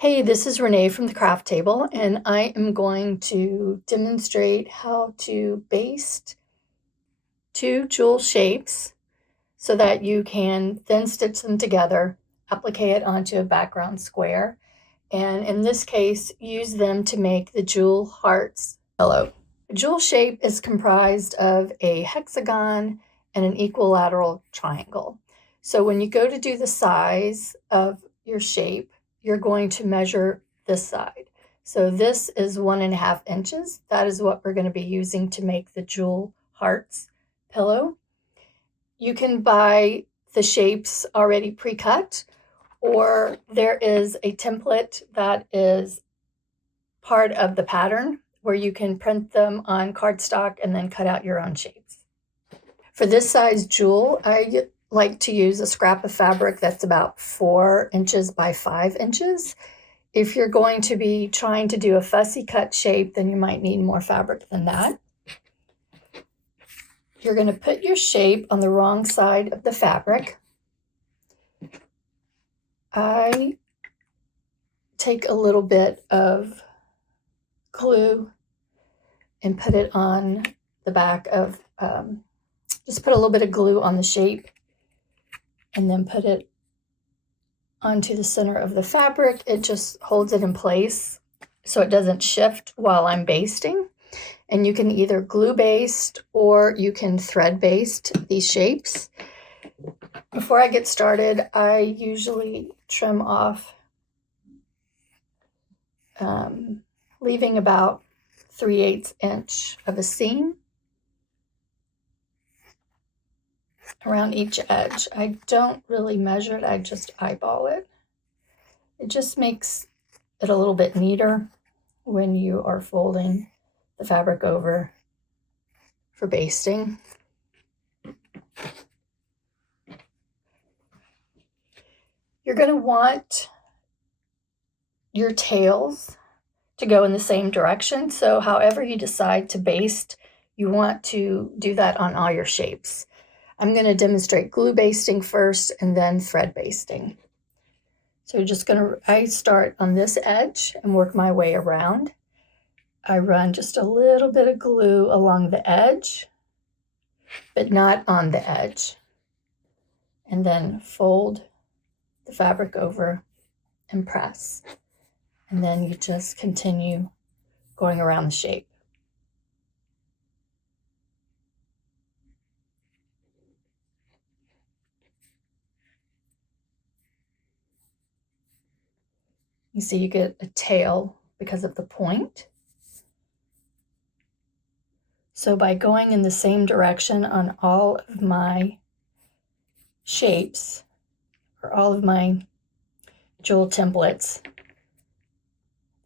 Hey, this is Renee from the craft table, and I am going to demonstrate how to baste two jewel shapes so that you can then stitch them together, applique it onto a background square, and in this case, use them to make the jewel hearts pillow. A jewel shape is comprised of a hexagon and an equilateral triangle. So when you go to do the size of your shape, you're going to measure this side. So this is 1.5 inches. That is what we're going to be using to make the jewel hearts pillow. You can buy the shapes already pre-cut, or there is a template that is part of the pattern where you can print them on cardstock and then cut out your own shapes. For this size jewel, I like to use a scrap of fabric that's about 4 inches by 5 inches. If you're going to be trying to do a fussy cut shape, then you might need more fabric than that. You're going to put your shape on the wrong side of the fabric. I take a little bit of glue and put it on the back of, just put a little bit of glue on the shape and then put it onto the center of the fabric. It just holds it in place so it doesn't shift while I'm basting. And you can either glue baste or you can thread baste these shapes. Before I get started, I usually trim off, leaving about 3/8 inch of a seam around each edge. I don't really measure it, I just eyeball it. It just makes it a little bit neater when you are folding the fabric over for basting. You're going to want your tails to go in the same direction, so however you decide to baste, you want to do that on all your shapes. I'm going to demonstrate glue basting first and then thread basting. So I start on this edge and work my way around. I run just a little bit of glue along the edge, but not on the edge. And then fold the fabric over and press. And then you just continue going around the shape. You see you get a tail because of the point. So by going in the same direction on all of my shapes, or all of my jewel templates,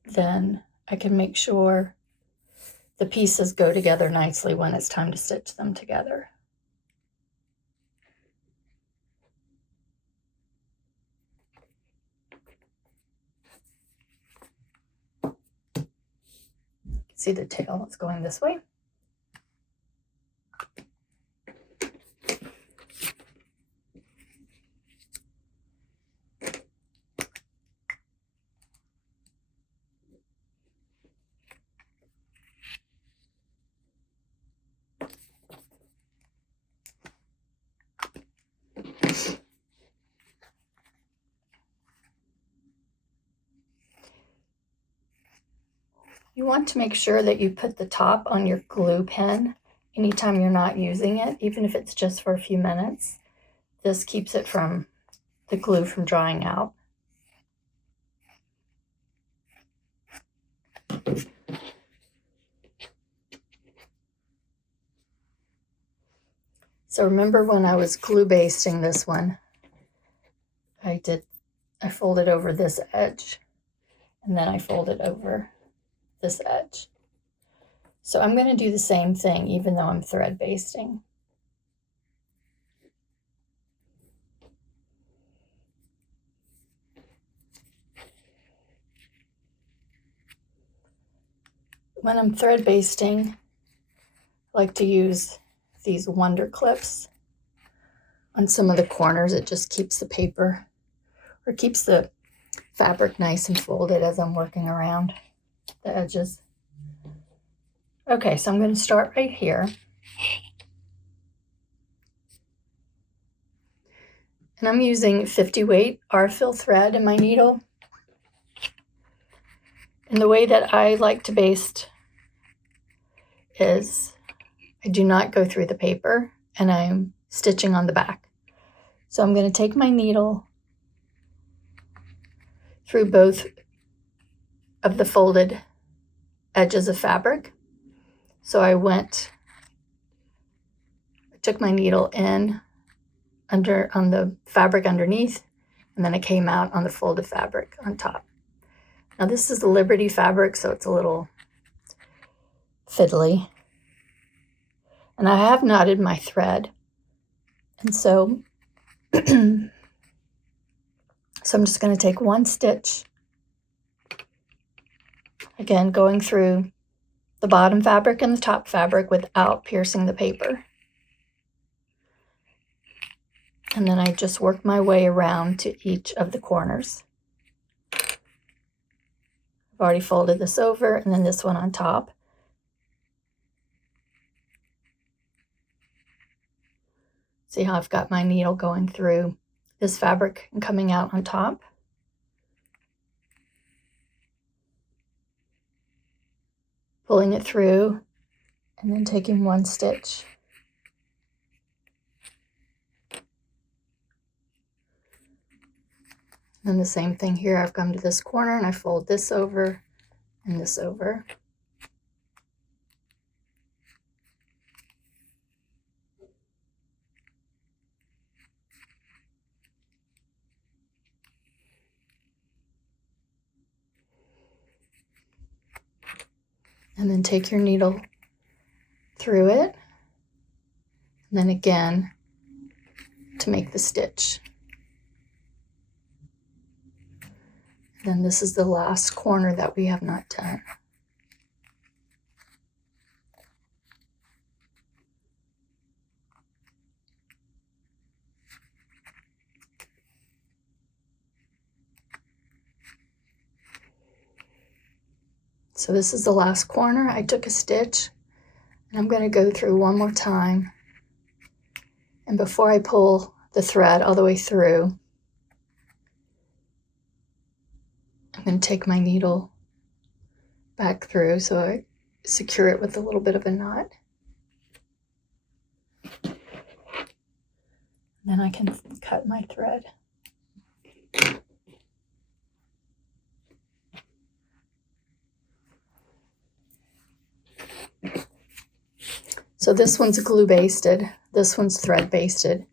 then I can make sure the pieces go together nicely when it's time to stitch them together. See the tail is going this way. You want to make sure that you put the top on your glue pen anytime you're not using it, even if it's just for a few minutes. This keeps it from the glue from drying out. So remember when I was glue basting this one, I folded over this edge and then I folded over this edge. So I'm going to do the same thing even though I'm thread basting. When I'm thread basting, I like to use these wonder clips on some of the corners. It just keeps the paper, or keeps the fabric nice and folded as I'm working around the edges. Okay, so I'm going to start right here. And I'm using 50 weight R-fill thread in my needle. And the way that I like to baste is I do not go through the paper and I'm stitching on the back. So I'm going to take my needle through both of the folded edges of fabric. So I took my needle in on the fabric underneath, and then it came out on the folded fabric on top. Now this is the Liberty fabric, so it's a little fiddly. And I have knotted my thread. And so, I'm just going to take one stitch, again going through the bottom fabric and the top fabric without piercing the paper. And then I just work my way around to each of the corners. I've already folded this over, and then this one on top. See how I've got my needle going through this fabric and coming out on top? Pulling it through and then taking one stitch. And the same thing here, I've come to this corner and I fold this over and this over. And then take your needle through it, and then again to make the stitch. Then this is the last corner that we have not done. So this is the last corner. I took a stitch, and I'm going to go through one more time. And before I pull the thread all the way through, I'm going to take my needle back through so I secure it with a little bit of a knot. Then I can cut my thread. So this one's glue basted, this one's thread basted.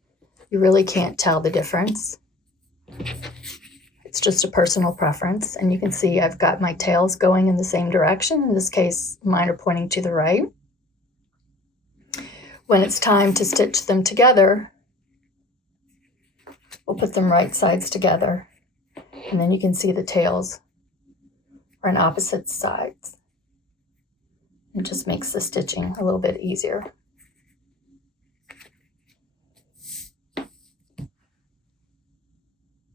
You really can't tell the difference. It's just a personal preference, and you can see I've got my tails going in the same direction. In this case, mine are pointing to the right. When it's time to stitch them together, we'll put them right sides together, and then you can see the tails are on opposite sides. It just makes the stitching a little bit easier.